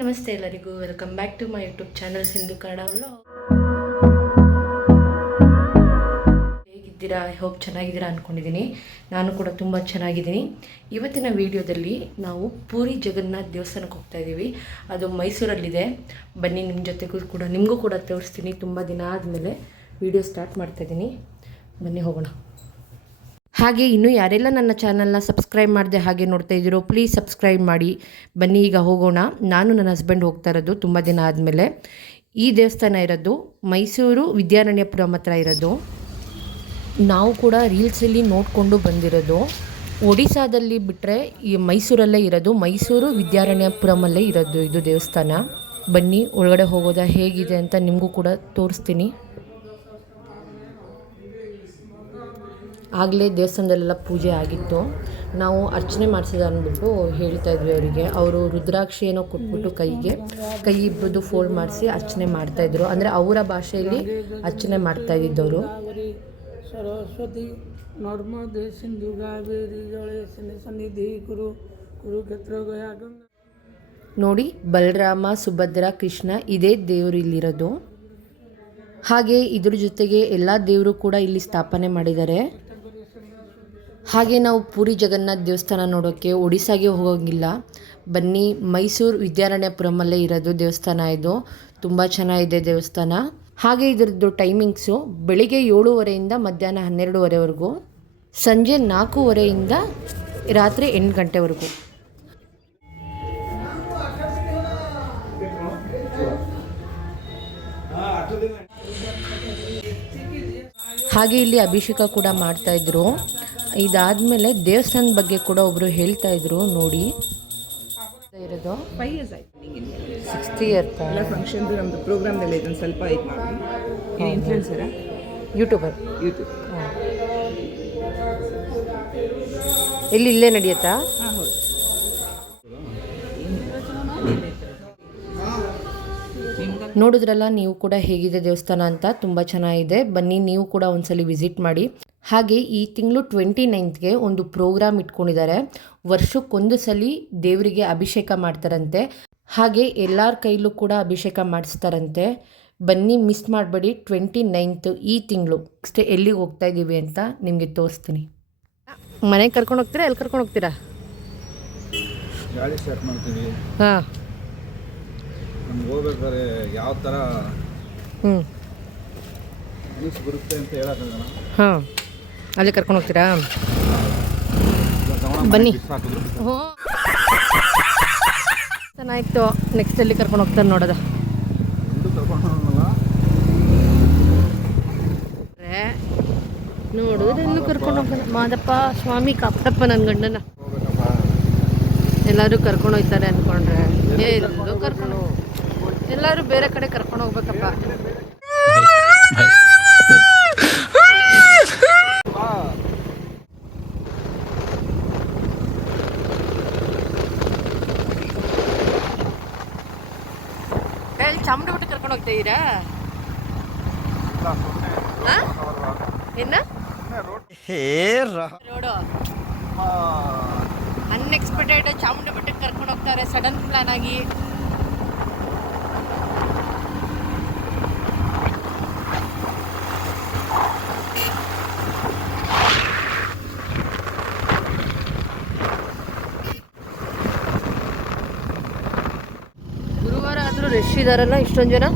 ನಮಸ್ತೆ ಎಲ್ಲರಿಗೂ. Welcome back to my YouTube channel Sindhu Kannada vlog. ಹೇಗಿದ್ದೀರಾ? ಐ ಹೋಪ್ ಚೆನ್ನಾಗಿದ್ದೀರಾ ಅಂದ್ಕೊಂಡಿದ್ದೀನಿ. ನಾನು ಕೂಡ ತುಂಬ ಚೆನ್ನಾಗಿದ್ದೀನಿ. ಇವತ್ತಿನ ವಿಡಿಯೋದಲ್ಲಿ ನಾವು ಪೂರಿ ಜಗನ್ನಾಥ್ ದೇವಸ್ಥಾನಕ್ಕೆ ಹೋಗ್ತಾ ಇದ್ದೀವಿ. ಅದು ಮೈಸೂರಲ್ಲಿದೆ. ಬನ್ನಿ, ನಿಮ್ಮ ಜೊತೆಗೂ ಕೂಡ ನಿಮಗೂ ಕೂಡ ತೋರಿಸ್ತೀನಿ. ತುಂಬ ದಿನ ಆದಮೇಲೆ ವಿಡಿಯೋ ಸ್ಟಾರ್ಟ್ ಮಾಡ್ತಾಯಿದ್ದೀನಿ. ಬನ್ನಿ ಹೋಗೋಣ. ಹಾಗೆ ಇನ್ನೂ ಯಾರೆಲ್ಲ ನನ್ನ ಚಾನಲ್ನ ಸಬ್ಸ್ಕ್ರೈಬ್ ಮಾಡಿದೆ ಹಾಗೆ ನೋಡ್ತಾ ಇದ್ದೀರೋ ಪ್ಲೀಸ್ ಸಬ್ಸ್ಕ್ರೈಬ್ ಮಾಡಿ. ಬನ್ನಿ ಈಗ ಹೋಗೋಣ. ನಾನು ನನ್ನ ಹಸ್ಬೆಂಡ್ ಹೋಗ್ತಾ ಇರೋದು ತುಂಬ ದಿನ ಆದಮೇಲೆ. ಈ ದೇವಸ್ಥಾನ ಇರೋದು ಮೈಸೂರು ವಿದ್ಯಾರಣ್ಯಪುರಂ ಹತ್ರ ಇರೋದು. ನಾವು ಕೂಡ ರೀಲ್ಸಲ್ಲಿ ನೋಡಿಕೊಂಡು ಬಂದಿರೋದು. ಒಡಿಸ್ಸಾದಲ್ಲಿ ಬಿಟ್ಟರೆ ಈ ಮೈಸೂರಲ್ಲೇ ಇರೋದು. ಮೈಸೂರು ವಿದ್ಯಾರಣ್ಯಪುರಮಲ್ಲೇ ಇರೋದು ಇದು ದೇವಸ್ಥಾನ. ಬನ್ನಿ ಒಳಗಡೆ ಹೋಗೋದಾ ಹೇಗಿದೆ ಅಂತ ನಿಮಗೂ ಕೂಡ ತೋರಿಸ್ತೀನಿ. ಆಗಲೇ ದೇವಸ್ಥಾನದಲ್ಲೆಲ್ಲ ಪೂಜೆ ಆಗಿತ್ತು. ನಾವು ಅರ್ಚನೆ ಮಾಡಿಸಿದ ಅಂದ್ಬಿಟ್ಟು ಹೇಳ್ತಾ ಇದ್ವಿ ಅವರಿಗೆ. ಅವರು ರುದ್ರಾಕ್ಷಿ ಏನೋ ಕೊಟ್ಬಿಟ್ಟು ಕೈ ಇಬ್ಬರದು ಫೋಲ್ಡ್ ಮಾಡಿಸಿ ಅರ್ಚನೆ ಮಾಡ್ತಾಯಿದ್ರು. ಅಂದರೆ ಅವರ ಭಾಷೆಯಲ್ಲಿ ಅರ್ಚನೆ ಮಾಡ್ತಾ ಇದ್ದಿದ್ದವರು. ಸರಸ್ವತಿ ನರ್ಮದೆ ಸಿಂಧು ಕಾವೇರಿ ಜಳೆ ಸನ್ನಿಧಿ ಕುರುಕ್ಷೇತ್ರ ಗಯಾ ಗಂಗಾ. ನೋಡಿ, ಬಲರಾಮ, ಸುಭದ್ರ, ಕೃಷ್ಣ ಇದೇ ದೇವರು ಇಲ್ಲಿರೋದು. ಹಾಗೆ ಇದ್ರ ಜೊತೆಗೆ ಎಲ್ಲ ದೇವರು ಕೂಡ ಇಲ್ಲಿ ಸ್ಥಾಪನೆ ಮಾಡಿದ್ದಾರೆ. ಹಾಗೆ ನಾವು ಪೂರಿ ಜಗನ್ನಾಥ್ ದೇವಸ್ಥಾನ ನೋಡೋಕ್ಕೆ ಒಡಿಸ್ಸಾಗೆ ಹೋಗೋಂಗಿಲ್ಲ. ಬನ್ನಿ, ಮೈಸೂರು ವಿದ್ಯಾರಣ್ಯಪುರಮಲ್ಲೇ ಇರೋದು ದೇವಸ್ಥಾನ ಇದು. ತುಂಬ ಚೆನ್ನಾಗಿದೆ ದೇವಸ್ಥಾನ. ಹಾಗೆ ಇದರದ್ದು ಟೈಮಿಂಗ್ಸು ಬೆಳಿಗ್ಗೆ 7:30 ಮಧ್ಯಾಹ್ನ 12:30ವರೆಗೂ, ಸಂಜೆ 4:30 ರಾತ್ರಿ 8 ಗಂಟೆವರೆಗೂ. ಹಾಗೆ ಇಲ್ಲಿ ಅಭಿಷೇಕ ಕೂಡ ಮಾಡ್ತಾಯಿದ್ರು. ಇದಾದಮೇಲೆ ದೇವಸ್ಥಾನದ ಬಗ್ಗೆ ಕೂಡ ಒಬ್ಬರು ಹೇಳ್ತಾ ಇದ್ರು. ನೋಡಿ, ಇರೋದು 5 years ಆಯ್ತು. 60 ಇಯರ್ ಎಲ್ಲ ಫಂಕ್ಷನ್ದು ನಮ್ಮದು ಪ್ರೋಗ್ರಾಮ್ನೆಲ್ಲ ಇದನ್ನು ಸ್ವಲ್ಪ ಇದು ಮಾಡಿ. ಇನ್ಫ್ಲುಯೆನ್ಸರಾ? ಯೂಟ್ಯೂಬರ್. ಯೂಟ್ಯೂಬ್. ಇಲ್ಲೇ ನಡೆಯುತ್ತಾ? ಹಾಂ, ಹೌದು. ನೋಡಿದ್ರಲ್ಲ ನೀವು ಕೂಡ ಹೇಗಿದೆ ದೇವಸ್ಥಾನ ಅಂತ. ತುಂಬ ಚೆನ್ನಾಗಿದೆ. ಬನ್ನಿ, ನೀವು ಕೂಡ ಒಂದ್ಸಲಿ ವಿಸಿಟ್ ಮಾಡಿ. ಹಾಗೆ ಈ ತಿಂಗಳು 29ಗೆ ಒಂದು ಪ್ರೋಗ್ರಾಮ್ ಇಟ್ಕೊಂಡಿದ್ದಾರೆ. ವರ್ಷಕ್ಕೊಂದು ಸಲ ದೇವರಿಗೆ ಅಭಿಷೇಕ ಮಾಡ್ತಾರಂತೆ. ಹಾಗೆ ಎಲ್ಲರ ಕೈಲೂ ಕೂಡ ಅಭಿಷೇಕ ಮಾಡಿಸ್ತಾರಂತೆ. ಬನ್ನಿ, ಮಿಸ್ ಮಾಡಬೇಡಿ. 29 ಈ ತಿಂಗಳು. ನೆಕ್ಸ್ಟ್ ಎಲ್ಲಿಗೆ ಹೋಗ್ತಾ ಇದ್ದೀವಿ ಅಂತ ನಿಮಗೆ ತೋರಿಸ್ತೀನಿ. ಮನೆಗೆ ಕರ್ಕೊಂಡು ಹೋಗ್ತೀರಾ? ಎಲ್ಲಿ ಕರ್ಕೊಂಡು ಹೋಗ್ತೀರಾ? ಗಾಡಿ ಸ್ಟಾರ್ಟ್ ಮಾಡ್ತೀವಿ. ಹಾಂ, ನಮ್ಗೆ ಹೋಗ್ಬೇಕಾದ್ರೆ ಯಾವ ಥರ ನ್ಯೂಸ್ ಬರುತ್ತೆ ಅಂತ ಹೇಳೋಕ್ಕಾಗಲ್ಲ. ಹಾಂ, ಅಲ್ಲಿ ಕರ್ಕೊಂಡು ಹೋಗ್ತೀರಾ? ಬನ್ನಿ. ಹ್ಞೂ, ಚೆನ್ನಾಗಿತ್ತು. ನೆಕ್ಸ್ಟ್ ಎಲ್ಲಿ ಕರ್ಕೊಂಡು ಹೋಗ್ತಾರೆ ನೋಡೋದ. ನೋಡುವುದನ್ನು ಕರ್ಕೊಂಡು ಹೋಗ್ತಾನೆ ಮಾದಪ್ಪ ಸ್ವಾಮಿ. ಕಾಪಡಪ್ಪ ನನ್ನ ಗಂಡನ. ಎಲ್ಲರೂ ಕರ್ಕೊಂಡು ಹೋಗ್ತಾರೆ ಅಂದ್ಕೊಂಡ್ರೆ ಎಲ್ಲೂ ಕರ್ಕೊಂಡು, ಎಲ್ಲರೂ ಬೇರೆ ಕಡೆ ಕರ್ಕೊಂಡು ಹೋಗ್ಬೇಕಪ್ಪ. ಚಾಮುಂಡಿ ಬೆಟ್ಟ ಕರ್ಕೊಂಡು ಹೋಗ್ತಾ ಇದ್ದೀರಾ? ರೋಡು ಅನ್ಎಕ್ಸ್ಪೆಕ್ಟೆಡ್ ಚಾಮುಂಡಿ ಬೆಟ್ಟಕ್ಕೆ ಕರ್ಕೊಂಡು ಹೋಗ್ತಾರೆ ಸಡನ್ ಪ್ಲಾನ್ ಆಗಿ. ಗುರುವಾರ ಆದರೂ ರಶ್ ಇದಾರಲ್ಲ ಇಷ್ಟೊಂದು ಜನ.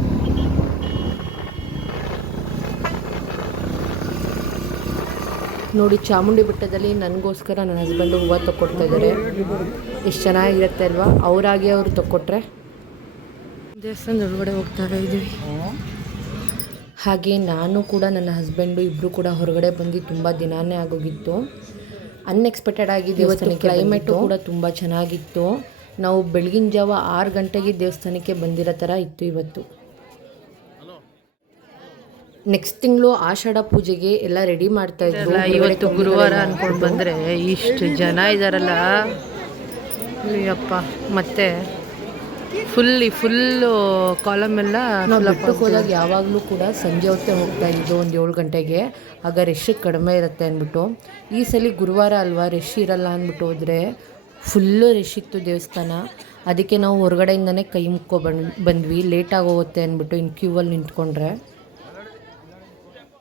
ನೋಡಿ, ಚಾಮುಂಡಿ ಬೆಟ್ಟದಲ್ಲಿ ನನಗೋಸ್ಕರ ನನ್ನ ಹಸ್ಬೆಂಡು ಹೂವು ತಗೊಡ್ತಾ ಇದ್ದಾರೆ. ಎಷ್ಟು ಚೆನ್ನಾಗಿರುತ್ತೆ ಅಲ್ವಾ? ಅವರಾಗಿ ಅವರು ತಗೊಟ್ರೆ. ದೇವಸ್ಥಾನದ ಒಳಗಡೆ ಹೋಗ್ತಾ ಇದ್ದೀವಿ. ಹಾಗೆ ನಾನು ಕೂಡ ನನ್ನ ಹಸ್ಬೆಂಡು ಇಬ್ಬರು ಕೂಡ ಹೊರಗಡೆ ಬಂದು ತುಂಬ ದಿನಾನೇ ಆಗೋಗಿತ್ತು. ಅನ್ಎಕ್ಸ್ಪೆಕ್ಟೆಡ್ ಆಗಿ ದೇವಸ್ಥಾನಕ್ಕೆ ಕ್ಲೈಮೇಟು ಕೂಡ ತುಂಬ ಚೆನ್ನಾಗಿತ್ತು. ನಾವು ಬೆಳಗಿನ ಜಾವ 6 ಗಂಟೆಗೆ ದೇವಸ್ಥಾನಕ್ಕೆ ಬಂದಿರೋ ಥರ ಇತ್ತು ಇವತ್ತು. ನೆಕ್ಸ್ಟ್ ತಿಂಗಳು ಆಷಾಢ ಪೂಜೆಗೆ ಎಲ್ಲ ರೆಡಿ ಮಾಡ್ತಾ ಇದ್ರು. ಇವತ್ತು ಗುರುವಾರ ಅಂದ್ಕೊಂಡು ಬಂದರೆ ಇಷ್ಟು ಜನ ಇದ್ದಾರಲ್ಲ ಅಪ್ಪ. ಮತ್ತೆ ಫುಲ್ಲು ಕಾಲಮ್ ಎಲ್ಲ. ನಾವು ಬೆಟ್ಟಕ್ಕೆ ಹೋದಾಗ ಯಾವಾಗಲೂ ಕೂಡ ಸಂಜೆ ಹೊತ್ತೇ ಹೋಗ್ತಾ ಇದ್ದು, ಒಂದು 7 ಗಂಟೆಗೆ. ಆಗ ರಶ್ ಕಡಿಮೆ ಇರುತ್ತೆ ಅಂದ್ಬಿಟ್ಟು. ಈ ಸಲ ಗುರುವಾರ ಅಲ್ವಾ, ರಶ್ ಇರಲ್ಲ ಅಂದ್ಬಿಟ್ಟು ಹೋದರೆ ಫುಲ್ಲು ರಶ್ ಇತ್ತು ದೇವಸ್ಥಾನ. ಅದಕ್ಕೆ ನಾವು ಹೊರಗಡೆಯಿಂದನೇ ಕೈ ಬಂದ್ವಿ, ಲೇಟಾಗಿ ಹೋಗುತ್ತೆ ಅಂದ್ಬಿಟ್ಟು ಇನ್ನು ಕ್ಯೂವಲ್ಲಿ ನಿಂತ್ಕೊಂಡ್ರೆ.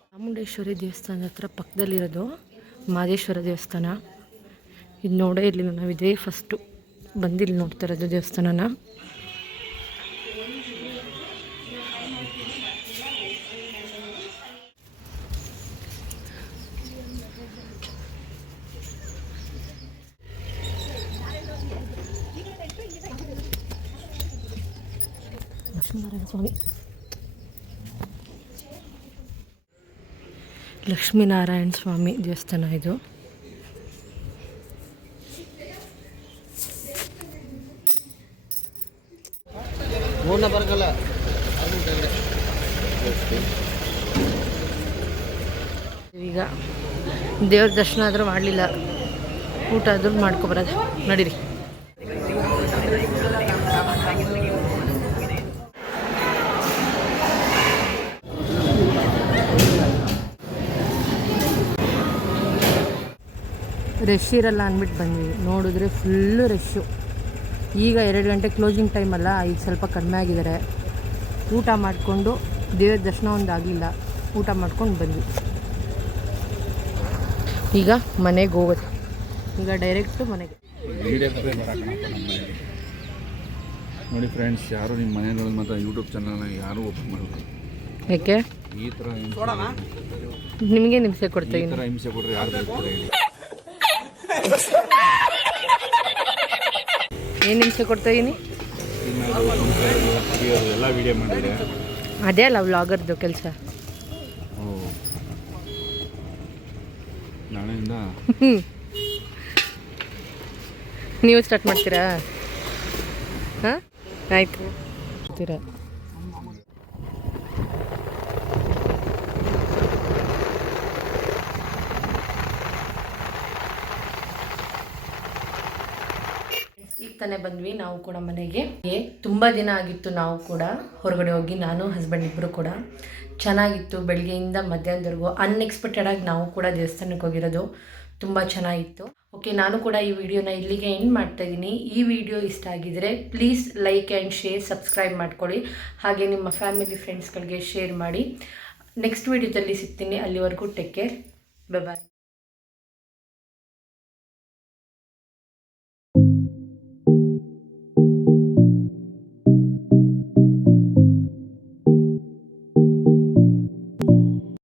ಚಾಮುಂಡೇಶ್ವರಿ ದೇವಸ್ಥಾನದ ಹತ್ರ ಪಕ್ಕದಲ್ಲಿರೋದು ಮಹದೇಶ್ವರ ದೇವಸ್ಥಾನ. ಇದು ನೋಡೇ ಇರಲಿಲ್ಲ, ನಾವು ಇದೇ ಫಸ್ಟು ಬಂದಿಲ್ಲಿ ನೋಡ್ತಾ ಇರೋದು ದೇವಸ್ಥಾನನ. ಲಕ್ಷ್ಮೀನಾರಾಯಣ ಸ್ವಾಮಿ ದೇವಸ್ಥಾನ ಇದು. ಈಗ ದೇವ್ರ ದರ್ಶನ ಆದರೂ ಮಾಡಲಿಲ್ಲ, ಊಟ ಆದ್ರೂ ಮಾಡ್ಕೊಬರೋದು. ನಡೀರಿ. ರಶ್ ಇರಲ್ಲ ಅಂದ್ಬಿಟ್ಟು ಬಂದ್ವಿ, ನೋಡಿದ್ರೆ ಫುಲ್ಲು ರಶ್ಶು. ಈಗ 2 ಗಂಟೆ ಕ್ಲೋಸಿಂಗ್ ಟೈಮ್ ಅಲ್ಲ, ಈಗ ಸ್ವಲ್ಪ ಕಡಿಮೆ ಆಗಿದ್ದಾರೆ. ಊಟ ಮಾಡಿಕೊಂಡು ದೇವ್ರ ದರ್ಶನ ಒಂದಾಗಲಿಲ್ಲ, ಊಟ ಮಾಡ್ಕೊಂಡು ಬಂದ್ವಿ. ಈಗ ಮನೆಗೆ ಹೋಗೋದು, ಈಗ ಡೈರೆಕ್ಟು ಮನೆಗೆ. ನೋಡಿ ಫ್ರೆಂಡ್ಸ್, ಯಾರು ನಿಮ್ಮ ಮನೆಗಳಲ್ಲಿ ಮತ್ತು ಯೂಟ್ಯೂಬ್ ಚಾನಲ್ನ ಯಾರೂ ಓಪನ್ ಮಾಡಬೇಕು. ಯಾಕೆ ಈ ಥರ ನಿಮಗೆ ಹಿಂಸೆ ಕೊಡ್ತೀವಿ? ಈ ಥರ ಹಿಂಸೆ ಕೊಟ್ಟರೆ ಯಾರು ಬರ್ತಾರೆ ಹೇಳಿ? ಏನು ಹಿಂಸೆ ಕೊಡ್ತಾ ಇದೀನಿ? ಎಲ್ಲ ವಿಡಿಯೋ ಮಾಡಿದೆ. ಅದೇ ಅಲ್ಲ ವ್ಲಾಗರ್ದು ಕೆಲಸ. ನಾಳೆಯಿಂದ ನೀವು ಸ್ಟಾರ್ಟ್ ಮಾಡ್ತೀರಾ? ಹಾಂ, ಆಯಿತು. ಮಾಡ್ತೀರಾ? ಈಗ ತಾನೇ ಬಂದ್ವಿ ನಾವು ಕೂಡ ಮನೆಗೆ. ತುಂಬ ದಿನ ಆಗಿತ್ತು ನಾವು ಕೂಡ ಹೊರಗಡೆ ಹೋಗಿ, ನಾನು ಹಸ್ಬೆಂಡ್ ಇಬ್ಬರು ಕೂಡ. ಚೆನ್ನಾಗಿತ್ತು, ಬೆಳಗ್ಗೆಯಿಂದ ಮಧ್ಯಾಹ್ನದವರೆಗೂ ಅನ್ಎಕ್ಸ್ಪೆಕ್ಟೆಡಾಗಿ ನಾವು ಕೂಡ ದೇವಸ್ಥಾನಕ್ಕೆ ಹೋಗಿರೋದು. ತುಂಬ ಚೆನ್ನಾಗಿತ್ತು. ಓಕೆ, ನಾನು ಕೂಡ ಈ ವಿಡಿಯೋನ ಇಲ್ಲಿಗೆ ಎಂಡ್ ಮಾಡ್ತಾಯಿದ್ದೀನಿ. ಈ ವಿಡಿಯೋ ಇಷ್ಟ ಆಗಿದರೆ please like and share, subscribe ಮಾಡ್ಕೊಳ್ಳಿ. ಹಾಗೆ ನಿಮ್ಮ ಫ್ಯಾಮಿಲಿ ಫ್ರೆಂಡ್ಸ್ಗಳಿಗೆ ಶೇರ್ ಮಾಡಿ. ನೆಕ್ಸ್ಟ್ ವಿಡಿಯೋದಲ್ಲಿ ಸಿಗ್ತೀನಿ. ಅಲ್ಲಿವರೆಗೂ ಟೇಕ್ ಕೇರ್, ಬಾಯ್.